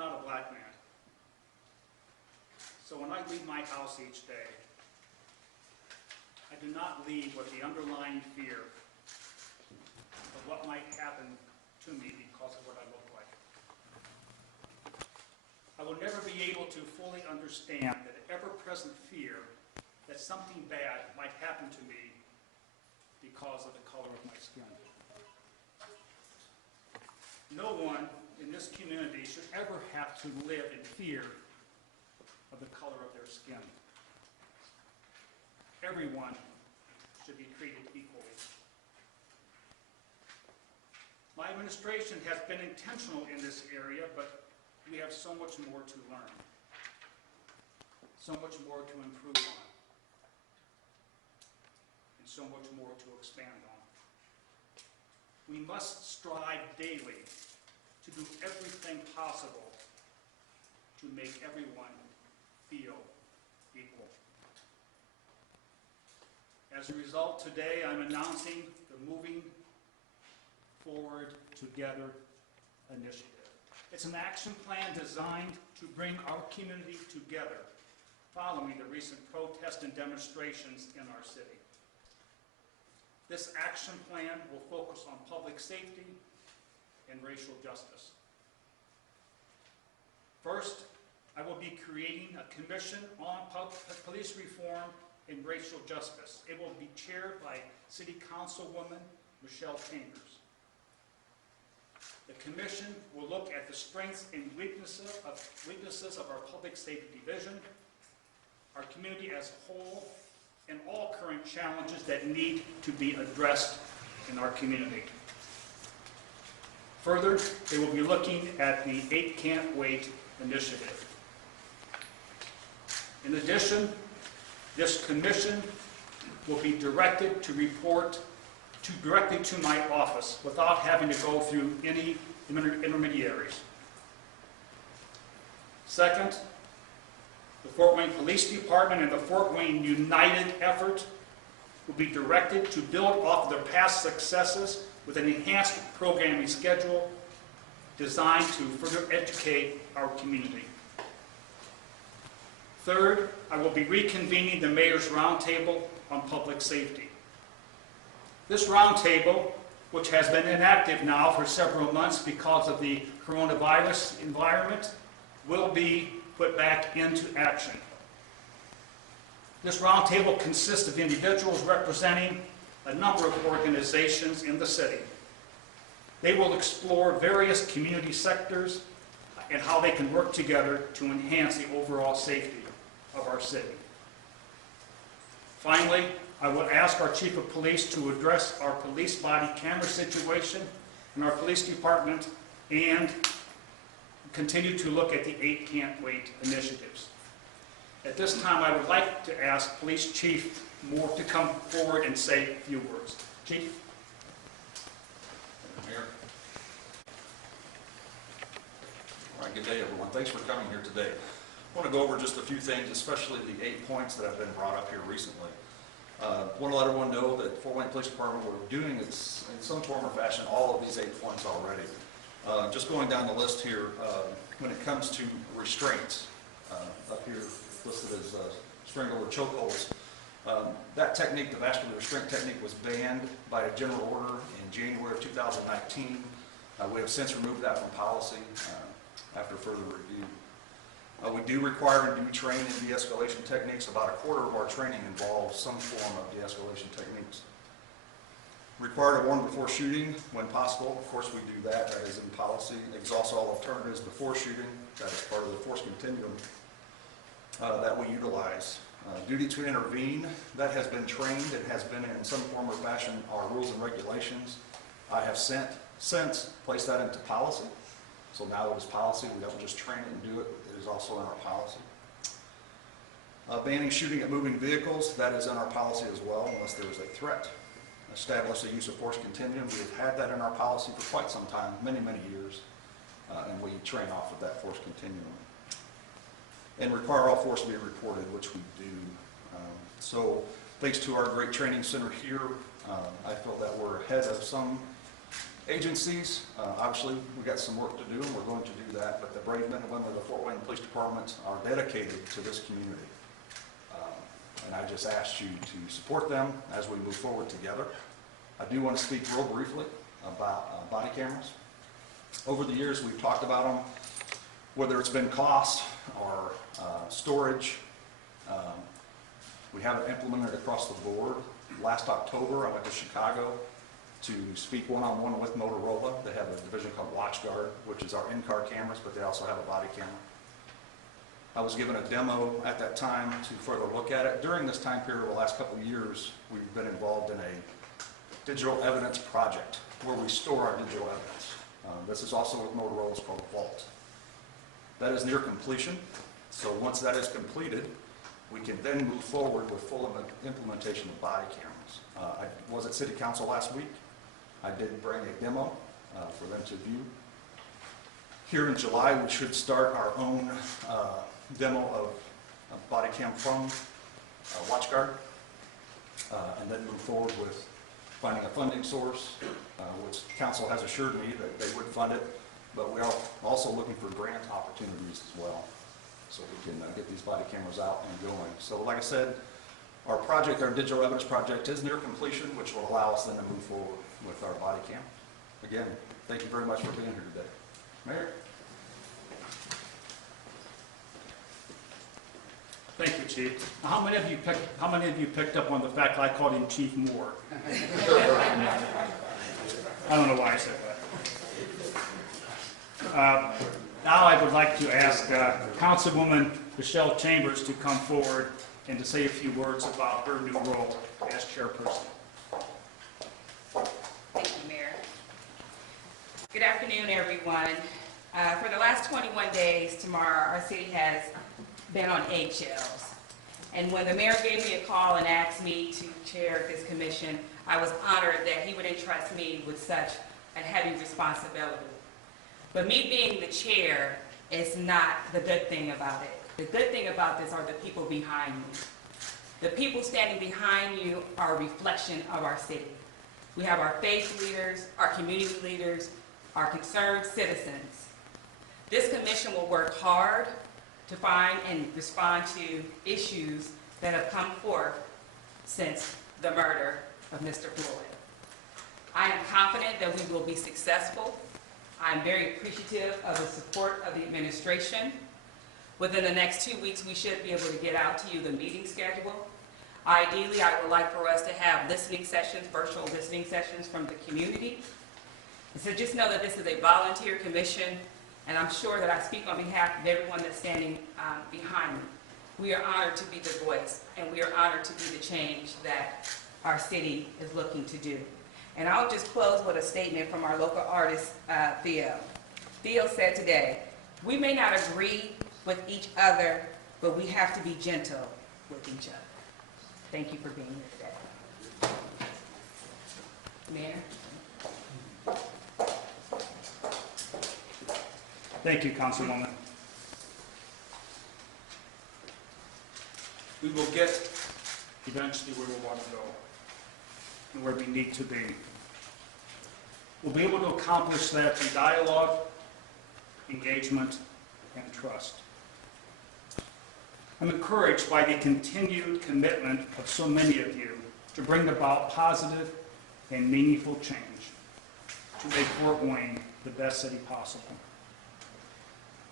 not a black man. So when I leave my house each day, I do not leave with the underlying fear of what might happen to me because of what I look like. I will never be able to fully understand that ever-present fear that something bad might happen to me because of the color of my skin. No one in this community should ever have to live in fear of the color of their skin. Everyone should be treated equally. My administration has been intentional in this area, but we have so much more to learn, so much more to improve on, and so much more to expand on. We must strive daily to do everything possible to make everyone feel equal. As a result, today I'm announcing the Moving Forward Together initiative. It's an action plan designed to bring our community together following the recent protests and demonstrations in our city. This action plan will focus on public safety and racial justice. First, I will be creating a commission on police reform and racial justice. It will be chaired by City Councilwoman Michelle Chambers. The commission will look at the strengths and weaknesses of our public safety division, our community as a whole, and all current challenges that need to be addressed in our community. Further, they will be looking at the 8 Can't Wait initiative. In addition, this commission will be directed to report directly to my office without having to go through any intermediaries. Second, the Fort Wayne Police Department and the Fort Wayne United effort will be directed to build off of their past successes with an enhanced programming schedule designed to further educate our community. Third, I will be reconvening the Mayor's Roundtable on Public Safety. This roundtable, which has been inactive now for several months because of the coronavirus environment, will be put back into action. This roundtable consists of individuals representing a number of organizations in the city. They will explore various community sectors and how they can work together to enhance the overall safety of our city. Finally, I will ask our Chief of Police to address our police body camera situation in our police department and continue to look at the 8 Can't Wait initiatives. At this time, I would like to ask Police Chief Moore to come forward and say a few words. Chief? Thank you, Mayor. All right, good day, everyone. Thanks for coming here today. I want to go over just a few things, especially the 8 points that have been brought up here recently. I want to let everyone know that Fort Wayne Police Department, we're doing in some form or fashion all of these 8 points already. Just going down the list here, when it comes to restraints, up here listed as strangle or chokeholds, that technique, the vascular restraint technique, was banned by a general order in January of 2019. We have since removed that from policy after further review. We do require and do train in de-escalation techniques. About a quarter of our training involves some form of de-escalation techniques. Required a warning before shooting when possible. Of course, we do that. That is in policy. Exhaust all alternatives before shooting. That is part of the force continuum that we utilize. Duty to intervene. That has been trained and has been in some form or fashion our rules and regulations. I have since placed that into policy. So now it is policy. We don't just train it and do it. It is also in our policy. Banning shooting at moving vehicles. That is in our policy as well, unless there is a threat. Establish the use of force continuum. We have had that in our policy for quite some time, many, many years, and we train off of that force continuum. And require all force to be reported, which we do. So thanks to our great training center here, I feel that we're ahead of some Agencies, obviously, we got some work to do, and we're going to do that, but the brave men and women of the Fort Wayne Police Department are dedicated to this community. And I just ask you to support them as we move forward together. I do want to speak real briefly about body cameras. Over the years, we've talked about them, whether it's been cost or storage. We have it implemented across the board. Last October, I went to Chicago to speak one-on-one with Motorola. They have a division called WatchGuard, which is our in-car cameras, but they also have a body camera. I was given a demo at that time to further look at it. During this time period, the last couple of years, we've been involved in a digital evidence project where we store our digital evidence. This is also with Motorola, it's called Vault. That is near completion, so once that is completed, we can then move forward with full implementation of body cameras. I was at City Council last week. I did bring a demo for them to view. Here in July, we should start our own demo of body cam from WatchGuard, and then move forward with finding a funding source, which Council has assured me that they would fund it, but we are also looking for grant opportunities as well, so we can get these body cameras out and going. So like I said, our project, our digital evidence project is near completion, which will allow us then to move forward with our body cam. Again, thank you very much for being here today. Mayor? Thank you, Chief. How many of you picked up on the fact I called him Chief Moore? I don't know why I said that. Now I would like to ask Councilwoman Michelle Chambers to come forward and to say a few words about her new role as chairperson. Thank you, Mayor. Good afternoon, everyone. For the last 21 days tomorrow, our city has been on eggshells. And when the mayor gave me a call and asked me to chair this commission, I was honored that he would entrust me with such a heavy responsibility. But me being the chair is not the good thing about it. The good thing about this are the people behind me. The people standing behind you are a reflection of our city. We have our faith leaders, our community leaders, our concerned citizens. This commission will work hard to find and respond to issues that have come forth since the murder of Mr. Floyd. I am confident that we will be successful. I am very appreciative of the support of the administration. Within the next 2 weeks, we should be able to get out to you the meeting schedule. Ideally, I would like for us to have listening sessions, virtual listening sessions from the community. And so just know that this is a volunteer commission, and I'm sure that I speak on behalf of everyone that's standing behind me. We are honored to be the voice, and we are honored to be the change that our city is looking to do. And I'll just close with a statement from our local artist, Theo. Theo said today, "We may not agree with each other, but we have to be gentle with each other." Thank you for being here today. Mayor? Thank you, Councilwoman. We will get eventually where we want to go and where we need to be. We'll be able to accomplish that through dialogue, engagement, and trust. I'm encouraged by the continued commitment of so many of you to bring about positive and meaningful change to make Fort Wayne the best city possible.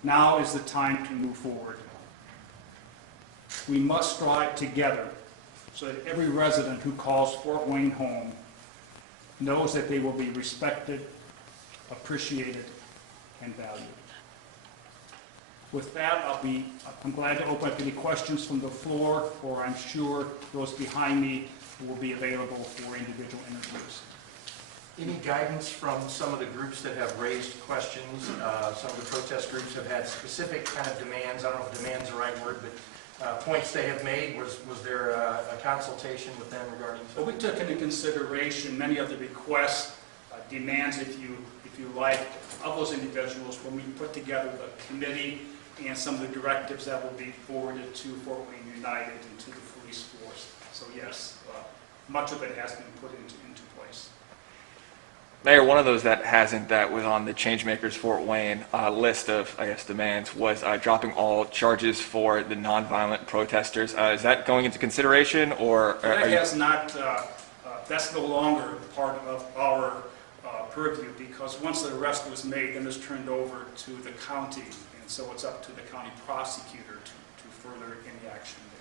Now is the time to move forward. We must strive together so that every resident who calls Fort Wayne home knows that they will be respected, appreciated, and valued. With that, I'm glad to open up any questions from the floor, or I'm sure those behind me will be available for individual interviews. Any guidance from some of the groups that have raised questions? Some of the protest groups have had specific kind of demands. I don't know if demand's the right word, but points they have made. Was there a consultation with them regarding? Well, we took into consideration many of the requests, demands, if you like, of those individuals when we put together the committee and some of the directives that will be forwarded to Fort Wayne United and to the police force. So yes, much of it has been put into place. Mayor, one of those that hasn't, that was on the Changemakers Fort Wayne list of, I guess, demands, was dropping all charges for the nonviolent protesters. Is that going into consideration, or That are you? has not, that's no longer part of our purview, because once the arrest was made, then it's turned over to the county, and so it's up to the county prosecutor to further any action there.